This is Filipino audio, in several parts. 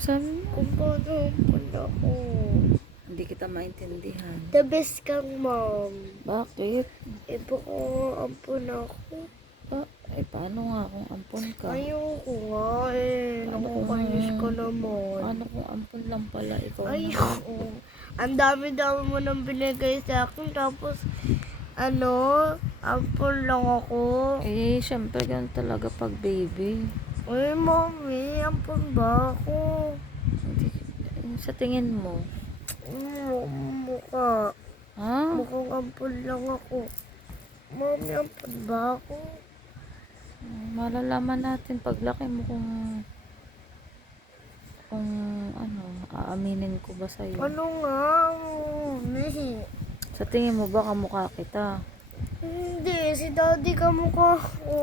sabi mo? Kung paano ampun ako. Hindi kita maintindihan. The best kang mom. Bakit? Baka ampun ako. Paano nga kung ampon ka? Ayoko nga eh. Paano Nakakainis ka naman. Paano kung ampon lang pala ikaw na? Ayoko. Ang dami-dami mo nang binigay sa akin. Tapos, ampun lang ako. Syempre ganun talaga pag baby. Ay, mami, ampun ba ako? Hindi, sa tingin mo? Mukha. Ha? Mukhang ampun lang ako. Mami, ampun ba ako? Malalaman natin paglaki mo kung aaminin ko ba sa'yo. Ano nga, mami? Sa tingin mo ba kamukha kita? Hindi, si daddy kamukha ko.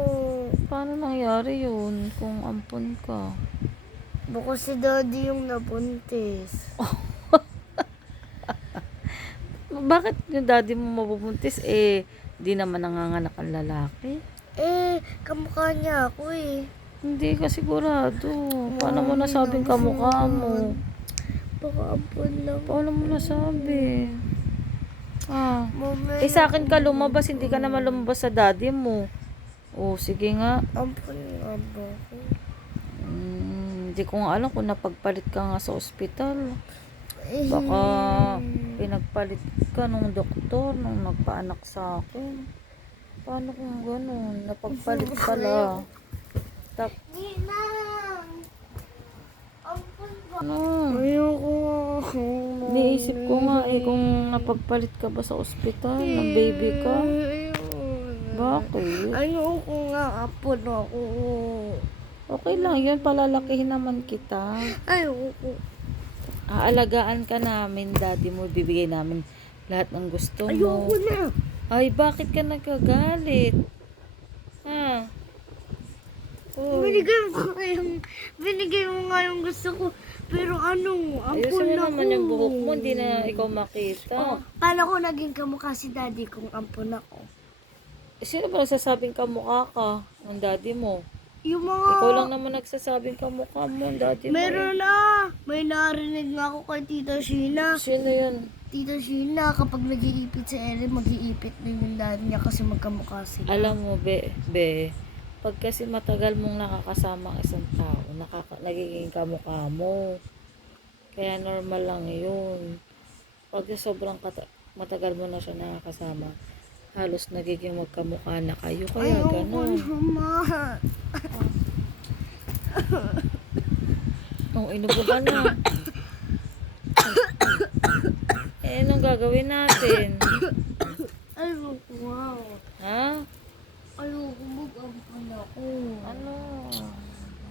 Paano nangyari yun kung ampon ka? Baka si daddy yung nabuntis. Bakit yung daddy mo mabubuntis? Di naman nanganganak ang lalaki. Kamukha niya ako eh. Hindi ka sigurado. Paano mo nasabing kamukha mo? Baka ampun lang. Paano mo nasabi? Mami, Sa akin ka lumabas, hindi ka naman lumabas sa daddy mo. Sige nga. ampun nga ba ako? Hindi ko nga alam kung napagpalit ka nga sa ospital. Baka pinagpalit ka nung doktor nung nagpaanak sa akin. Paano kung gano'n? Napagpalit pala. Ampun ba? Ano? Ayoko nga. Niisip ko nga kung napagpalit ka ba sa ospital ng baby ka. Bakit? Ayoko nga, ampun ako. Okay lang yun, palalakihin naman kita. Ayoko. Aalagaan ka namin, daddy mo, bibigay namin lahat ng gusto mo. Ayoko na. Ay, bakit ka nagkagalit? Binigay mo nga yung gusto ko. Pero Ayusin ampun mo ako. naman yung buhok mo, hindi na ikaw makita. Paano ko naging kamukha si daddy kung ampun ako? Sino ba nagsasabing kamukha ka ng daddy mo? Yung mga... Ikaw lang naman nagsasabing kamukha mo ng daddy mo. Meron na. May narinig nga ako kay Tita Sheena. Sino yun? Tita Sheena, kapag nag-iipit si Ellen, mag-iipit din yung daddy niya kasi magkamukha sila. Alam mo, pag kasi matagal mong nakakasama ang isang tao, nagiging kamukha mo. Kaya normal lang yun. Pag sobrang matagal mo na siya nakakasama, halos nagiging magkamukha na kayo. Kaya gano'n. naman. Inubo ka na. Anong gagawin natin? Ayoko nga. Ha? Ayoko mag-ampun ako. Ano?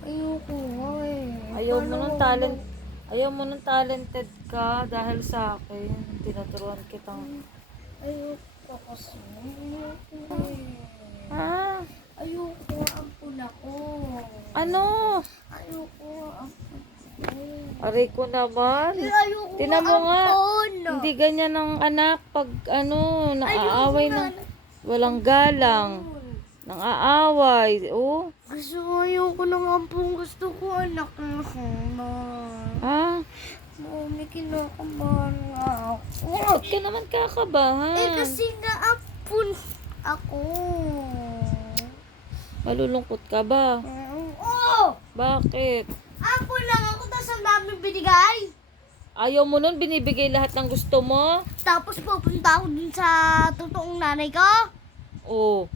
Ayoko nga eh. Ayaw mo ng talented ka dahil sa akin. Tinuturuan kitang... Ayoko kasi. Ayoko eh. Ha? Ayoko ampun ako. Ano? Ayoko ampun. Aray ko naman. Ayoko Tinan mo nga. ampun. Hindi ganyan ng anak pag naaaway ng walang galang. Nang aaway. Ayoko ng ampun. Gusto ko anak na. Ha? Mami, kinakabahan nga ako. Huwag ka naman kakabahan. Kasi nga ampun ako. Malulungkot ka ba? Oo! Bakit? Ampun lang ako, tapos ang dami binigay. Ayaw mo nun, binibigay lahat ng gusto mo? Tapos pupunta ako dun sa totoong nanay ko. Oo.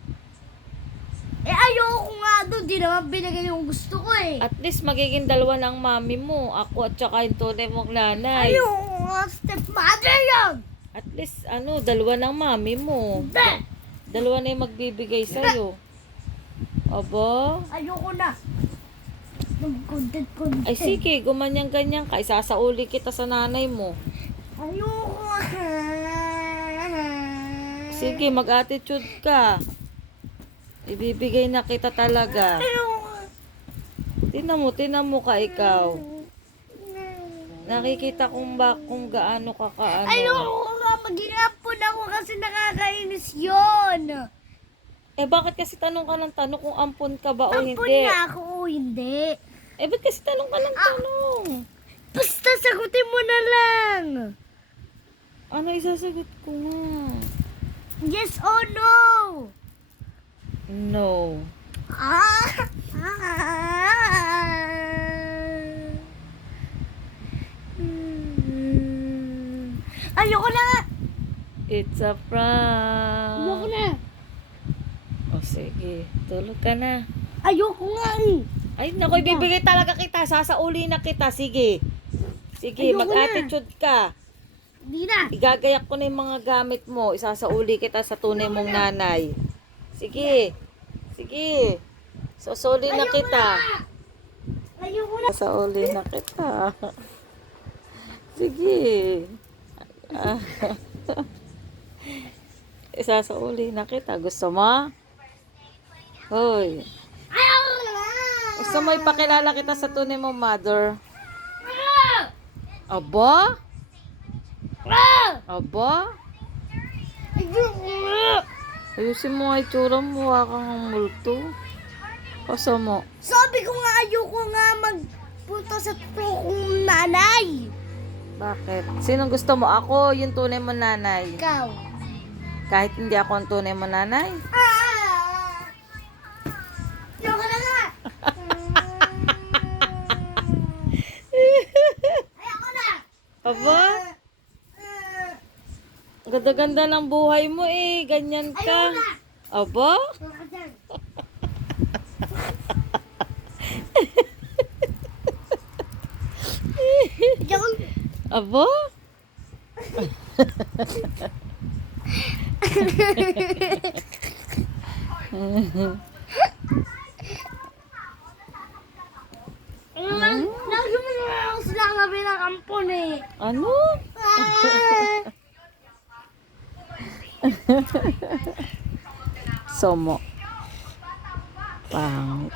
Ayoko nga doon, di naman binigay yung gusto ko eh. At least magiging dalawa ng mami mo. Ako at saka yung tunay mong nanay. Ayoko nga, stepmother yun. At least, dalawa ng mami mo. Hindi. Dalawa na yung magbibigay sa'yo. Aba? Ayoko na. Mag-content. Ay sige, gumanyan-ganyan ka. Isasauli kita sa nanay mo. Ayoko. Sige, mag-attitude ka. Ibibigay na kita talaga. Ayoko. Tinan mo ka ikaw. Nakikita kung gaano ka kaano. Ayoko nga, maging ampun ako kasi nakakainis yun. Bakit kasi tanong ka ng tanong kung ampon ka ba o Ampun hindi? na ako o hindi. Ba't kasi tanong ka ng tanong? sasagutin mo na lang. Ano isasagot ko nga? Yes or no? No. Ah! Ayoko na nga. It's a prank. Ayoko na. O sige, tulog ka na. Ayoko nga eh. Ay, naku, ibibigay talaga kita. Sasauli na kita. Sige. Sige, Ayoko mag-attitude ka. Hindi na. Igagayak ko na yung mga gamit mo. Isasauli kita sa tunay mong nanay. Sige. Sige. Sasuli na kita. Ayoko na. Sasauli na kita. Sige. Ah. Isasauli na kita. Gusto mo? Hoy. Ayoko na. Gusto mo ipakilala kita sa tunay mong mother? Aba? Aba? Ayoko na. Ayusin mo nga itsura mo. Mukha kang multo. Pasa mo. Sabi ko nga ayoko nga magpunta sa totoong nanay. Bakit? Sinong gusto mo? Ako, yung tunay mo nanay. Ikaw. Kahit hindi ako ang tunay mo nanay. Ayoko na nga. Ayoko na. Aba? Ganda-ganda ng buhay mo eh. Ganyan ka. Ayoko na. Aba? Ayoko dyan. Ayoko. Aba? Lagi mo naman ako sila nga binakampon eh. Ano? Somo. Pangit.